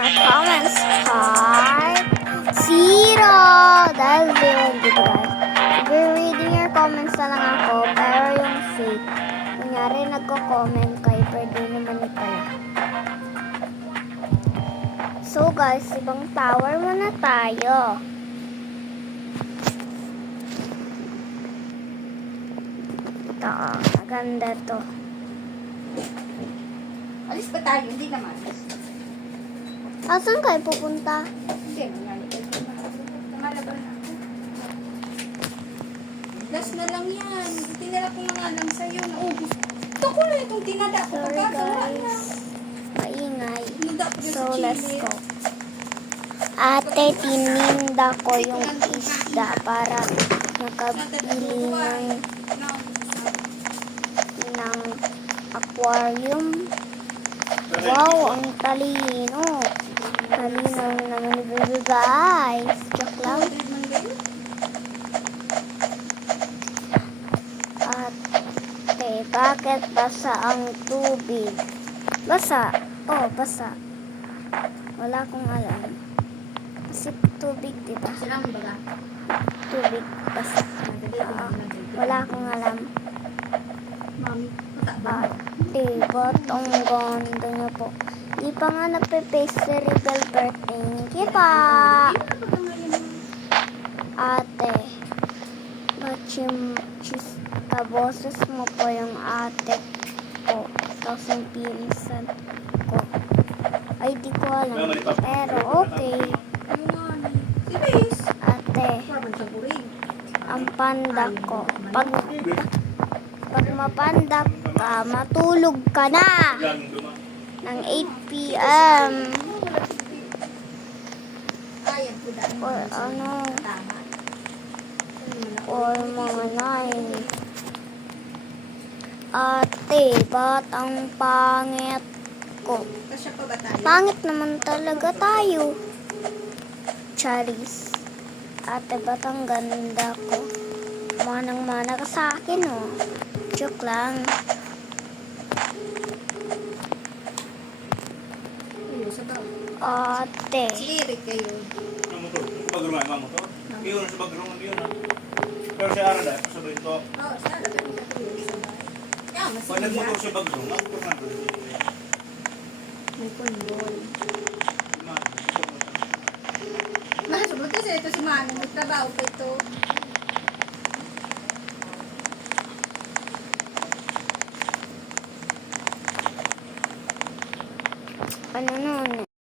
comments part 0. Dahil 0 dito guys. Reading your comments na lang ako, pero yung fake. Kunyari nagko-comment kayo, pwede naman pala. So guys, ibang tower muna tayo. Ito, maganda to. Alis pa tayo, hindi naman. Asan kayo pupunta? Hindi, nangalaban na ako. Last na lang yan. Tinala ko na nga lang sa'yo. Naubos. Ito ko na itong tinada ko. Sorry guys. Maingay. So let's go. Ate, tininda ko yung isda para makabili ng aquarium. Wow, ang talino. Talino naman ni guys. Joke lang. Ate, bakit basa ang tubig? Basa? Oh, basa. Wala akong alam. Kasi tubig, diba? Silang baga. Tubig, basa. Wala akong alam. Mami, Ate, ba't ang ganda niya po? Di pa nga nagpe-face si Regal birthday. Thank pa! Ate, ba't yung boses mo po yung ate ko? Tapos yung pinsan ko. Ay, di ko alam. Pero okay. Si Bes. Ate, Parang siya buring. ang panda ko. Pag mapanda ka, matulog ka na ng 8 p.m. Ayan po dahil. or ano, Tama. or mga 9. Ate, ba't ang pangit ko? Kasya pa ba tayo? Pangit naman talaga tayo. Charis. Ate, ba't ang ganda ko? Manang-mana ka sa akin, oh. Joke lang. Ayun, sa tao. Ate. Si Eric kayo. Ang motor, sa bagrong ay motor. Iyon sa bagrong ang iyon. Pero si Ara dahil pasabay ito. Oo, sa alam ko sa tuyo sa bahay. Kaya, Pag masaya. nagmotor sa bagrong, nagmotor na doon. May convoy. Masubot kasi ito si Manong. Nagtrabaho pa ito. Ano na